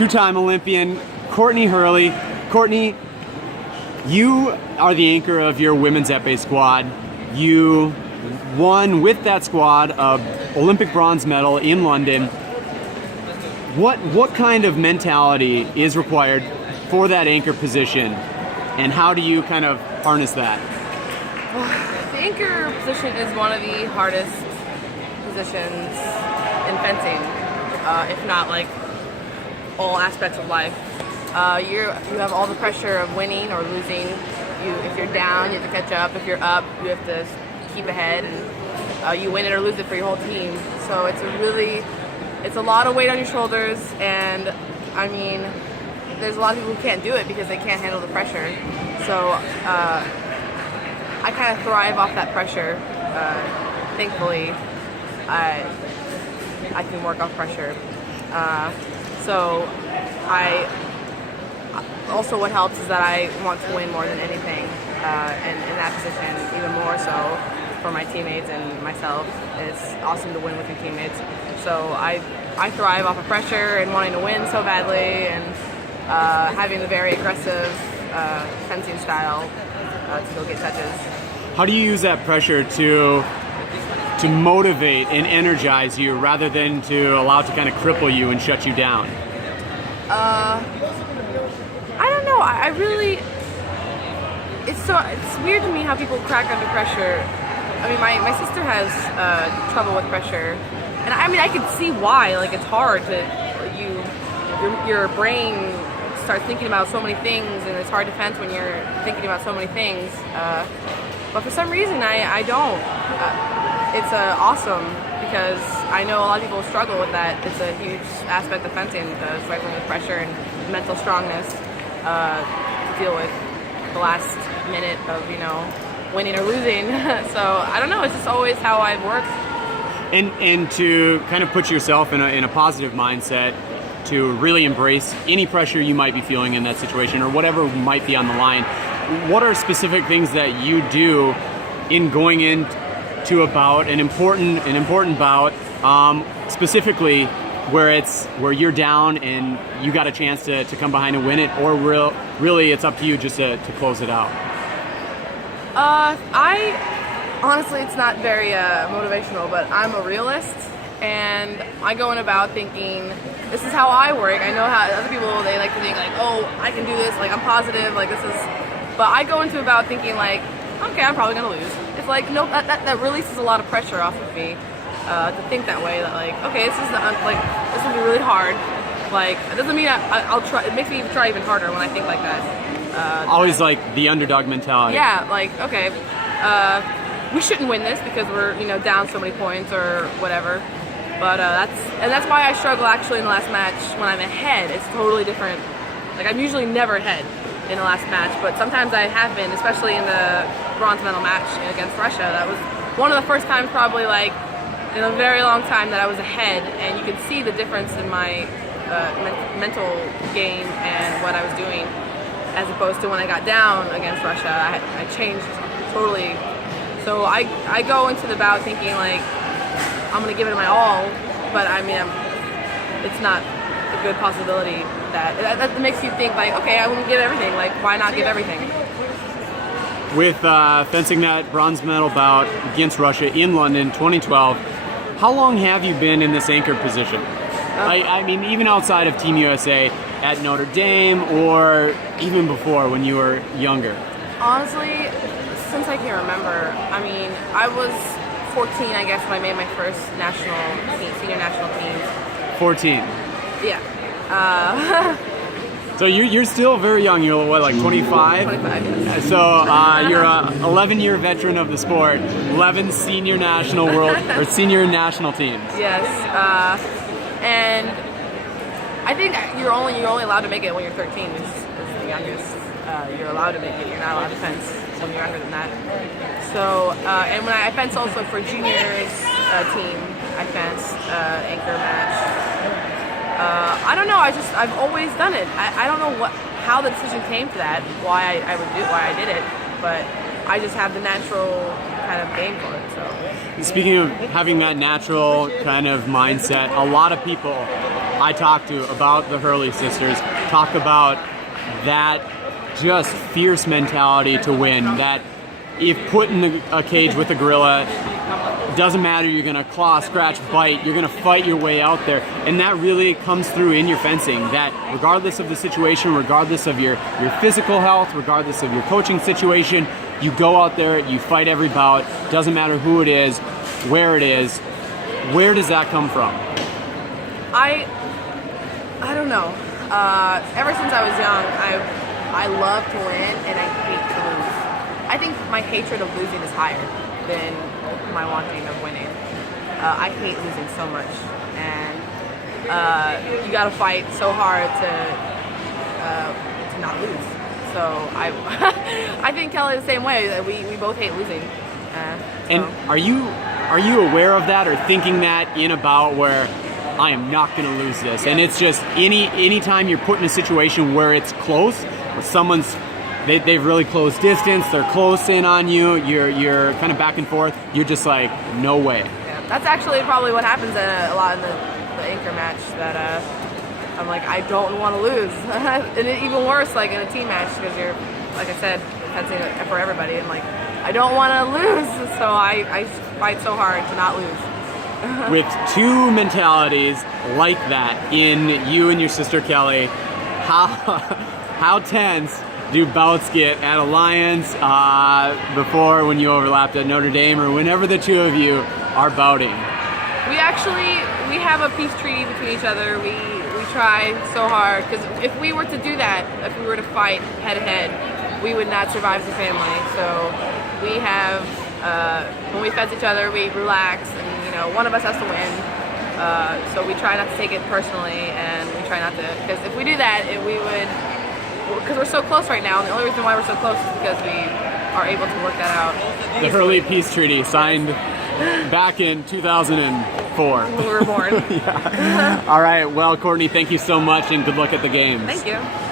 two-time Olympian Courtney Hurley. Courtney, you are the anchor of your women's épée squad. You won with that squad an Olympic bronze medal in London. What kind of mentality is required for that anchor position, and how do you kind of harness that? The anchor position is one of the hardest positions in fencing, if not like all aspects of life. You have all the pressure of winning or losing. If you're down, you have to catch up. If you're up, you have to keep ahead, and you win it or lose it for your whole team. So it's a lot of weight on your shoulders, and I mean, there's a lot of people who can't do it because they can't handle the pressure. So I kind of thrive off that pressure. Thankfully, I can work off pressure. So also what helps is that I want to win more than anything, and in that position even more so for my teammates and myself. It's awesome to win with your teammates. So I thrive off of pressure and wanting to win so badly, and having a very aggressive fencing style to go get touches. How do you use that pressure to motivate and energize you rather than to allow it to kind of cripple you and shut you down? I don't know. I really, it's weird to me how people crack under pressure. I mean, my sister has trouble with pressure, and I mean I can see why. Like, it's hard to your brain starts thinking about so many things, and it's hard to fence when you're thinking about so many things. But for some reason, I don't. It's awesome because I know a lot of people struggle with that. It's a huge aspect of fencing, struggling with pressure and mental strongness to deal with the last minute of winning or losing. So I don't know. It's just always how I've worked. And to kind of put yourself in a positive mindset, to really embrace any pressure you might be feeling in that situation or whatever might be on the line. What are specific things that you do in going into an important bout, specifically where you're down and you got a chance to come behind and win it, or really it's up to you just to close it out? Honestly, it's not very motivational, but I'm a realist, and I go in about thinking, this is how I work. I know how other people, they like to think like, oh, I can do this, like I'm positive, like this is, but I go into about thinking like, okay, I'm probably gonna lose. It's like, no, that releases a lot of pressure off of me to think that way, that like, okay, this will be really hard. Like, it doesn't mean I'll try, it makes me try even harder when I think like that. Always like the underdog mentality. Yeah, like, okay, we shouldn't win this because we're down so many points or whatever. But that's why I struggle actually in the last match when I'm ahead. It's totally different. Like, I'm usually never ahead in the last match, but sometimes I have been, especially in the bronze medal match against Russia. That was one of the first times probably like in a very long time that I was ahead, and you could see the difference in my mental game and what I was doing, as opposed to when I got down against Russia. I changed totally. So I go into the bout thinking like, I'm gonna give it my all, but I mean, it's not a good possibility that makes you think like, okay, I wouldn't give everything. Like, why not give everything? With fencing that bronze medal bout against Russia in London 2012, how long have you been in this anchor position? I mean, even outside of Team USA, at Notre Dame, or even before when you were younger? Honestly, since I can remember. I mean, I was 14, I guess, when I made my first senior national team. 14. Yeah. So you're still very young. You're what, like 25? 25, yes. So you're a 11-year veteran of the sport, 11 senior national national teams. Yes. And I think you're only allowed to make it when you're 13. Is the youngest. You're allowed to make it. You're not allowed to fence when you're younger than that. So, and when I fenced also for juniors team, I fenced anchor match. I don't know. I've always done it. I don't know how the decision came to that. Why I did it, but I just have the natural kind of game for it. So. Speaking of having that natural kind of mindset, a lot of people I talk to about the Hurley sisters talk about that just fierce mentality to win, that if put in a cage with a gorilla, doesn't matter, you're gonna claw, scratch, bite, you're gonna fight your way out there. And that really comes through in your fencing, that regardless of the situation, regardless of your physical health, regardless of your coaching situation, you go out there, you fight every bout, doesn't matter who it is, where it is. Where does that come from? I don't know. Ever since I was young, I love to win and I hate to lose. I think my hatred of losing is higher than my wanting of winning. I hate losing so much, and you gotta fight so hard to not lose. So I think Kelly the same way. That we both hate losing. And are you aware of that or thinking that in about where I am not going to lose this? And it's just any time you're put in a situation where it's close, where they've really close distance, they're close in on you, you're kind of back and forth, you're just like, no way. Yeah, that's actually probably what happens a lot in the anchor match, that I'm like, I don't want to lose. And even worse, like in a team match, because you're, like I said, fencing for everybody, and like, I don't want to lose, so I fight so hard to not lose. With two mentalities like that in you and your sister Kelly, how tense do bouts get at Alliance, before, when you overlapped at Notre Dame, or whenever the two of you are bouting? We have a peace treaty between each other. We try so hard, because if we were to do that, if we were to fight head to head, we would not survive the family. So we have, when we fence each other, we relax, and one of us has to win. So we try not to take it personally, and we try not to, because if we do that, we would, because we're so close right now, and the only reason why we're so close is because we are able to work that out. The Hurley Peace Treaty, signed back in 2004. When we were born. Yeah. All right, well, Courtney, thank you so much, and good luck at the games. Thank you.